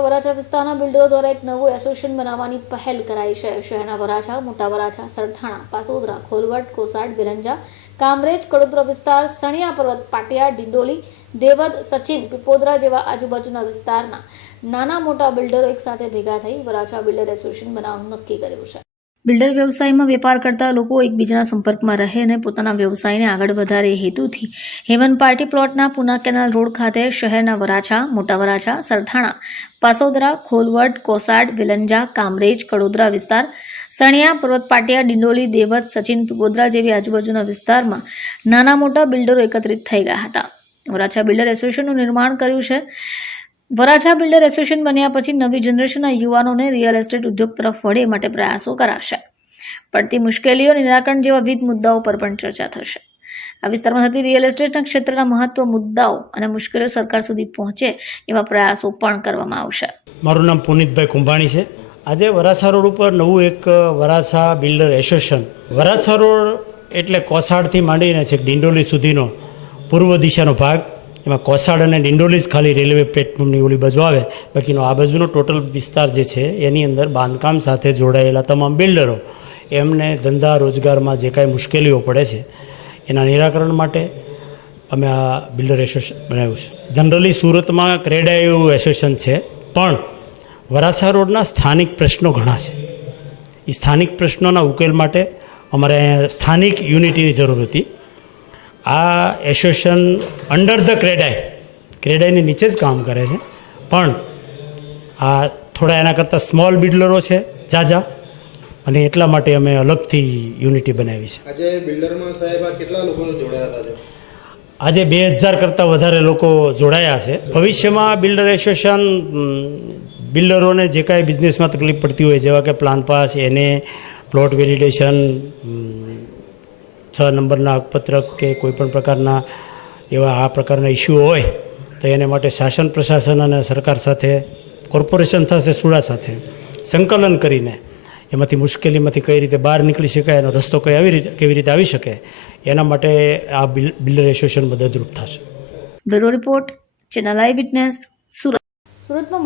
વરાછા વિસ્તારના બિલ્ડરો દ્વારા એક નવું એસોસિએશન બનાવવાની પહેલ કરાઈ છે. શહેરના વરાછા, મોટા વરાછા, સરથાણા, પાસોદરા ખોલવટ કોસાડ, વિરંજા, કામરેજ, કડોદરા વિસ્તાર, સણિયા પર્વત, પાટિયા, ડિંડોલી, દેવદ, સચિન, પીપોદરા જેવા આજુબાજુના વિસ્તારના નાના મોટા બિલ્ડરો એકસાથે ભેગા થઈ વરાછા બિલ્ડર એસોસિએશન બનાવવાનું નક્કી કર્યું છે. બિલ્ડર વ્યવસાયમાં વેપાર કરતા લોકો એકબીજાના સંપર્કમાં રહે અને પોતાના વ્યવસાયને આગળ વધારે હેતુથી. હેવન પાર્ટી પ્લોટના પુના કેનાલ રોડ ખાતે શહેરના વરાછા, મોટા વરાછા, સરથાણા, પાસોદરા, ખોલવડ, કોસાડ, વિલંજા, કામરેજ, કડોદરા વિસ્તાર, સણિયા, પર્વત પાટિયા, ડિંડોલી, દેવત, સચિન પુગોદરા જેવી આજુબાજુના વિસ્તારમાં નાના મોટા બિલ્ડરો એકત્રિત થઈ ગયા હતા. વરાછા બિલ્ડર એસોસિએશનનું નિર્માણ કર્યું છે. વરાછા બિલ્ડર એસોસિએશન બન્યા પછી નવી જનરેશનના યુવાનોને રિયલ એસ્ટેટ ઉદ્યોગ તરફ વળે માટે પ્રયાસો કરાશે. પડતી મુશ્કેલીઓ નિરાકરણ જેવા વિવિધ મુદ્દાઓ પર પણ ચર્ચા થશે. આ વિસ્તારમાં થતી રિયલ એસ્ટેટના ક્ષેત્રના મહત્વ મુદ્દાઓ અને મુશ્કેલીઓ સરકાર સુધી પહોંચે એવા પ્રયાસો પણ કરવામાં આવશે. મારું નામ પુનિતભાઈ કુંભાણી છે. આજે વરાછા રોડ ઉપર નવું એક Varachha builder association. Varachha road એટલે કોસાડથી માંડીને છે ડિંડોલી સુધીનો પૂર્વ દિશાનો ભાગ. એમાં કોસાડ અને ડિંડોલી જ ખાલી રેલવે પ્લેટફોર્મની ઓલી બાજુ આવે. બાકીનો આ બાજુનો ટોટલ વિસ્તાર જે છે, એની અંદર બાંધકામ સાથે જોડાયેલા તમામ બિલ્ડરો. એમને ધંધા રોજગારમાં જે કાંઈ મુશ્કેલીઓ પડે છે, એના નિરાકરણ માટે અમે આ બિલ્ડર એસોસિએશન બનાવ્યું છે. જનરલી સુરતમાં ક્રેડા એવું એસોસિએશન છે, પણ વરાછા રોડના સ્થાનિક પ્રશ્નો ઘણા છે. એ સ્થાનિક પ્રશ્નોના ઉકેલ માટે અમારે સ્થાનિક યુનિટીની જરૂર હતી. આ એસોસિએશન અંડર ધ ક્રેડાઈ ક્રેડાઈની નીચે જ કામ કરે છે. પણ આ થોડા એના કરતાં સ્મોલ બિલ્ડરો છે જાજા અને એટલા માટે અમે અલગથી યુનિટી બનાવી છે. આજે બિલ્ડરમાં સાહેબ આ કેટલા લોકો જોડાયા હતા આજે? બે હજાર કરતાં વધારે લોકો જોડાયા છે. ભવિષ્યમાં બિલ્ડર એસોસિએશન બિલ્ડરોને જે કાંઈ બિઝનેસમાં તકલીફ પડતી હોય જેવા કે પ્લાન પાસ એને પ્લોટ વેલિડેશન છ નંબરના હકપત્રક કે કોઈપણ પ્રકારના એવા આ પ્રકારના ઇસ્યુ હોય તો એને માટે શાસન પ્રશાસન અને સરકાર સાથે કોર્પોરેશન થશે સુડા સાથે સંકલન કરીને એમાંથી મુશ્કેલીમાંથી કઈ રીતે બહાર નીકળી શકાય એનો રસ્તો કઈ આવી રીતે કેવી રીતે આવી શકે એના માટે આ બિલ- બિલ્ડર એસોસિએશન મદદરૂપ થશે. Bureau report channel eye witness Surat. સુરતમાં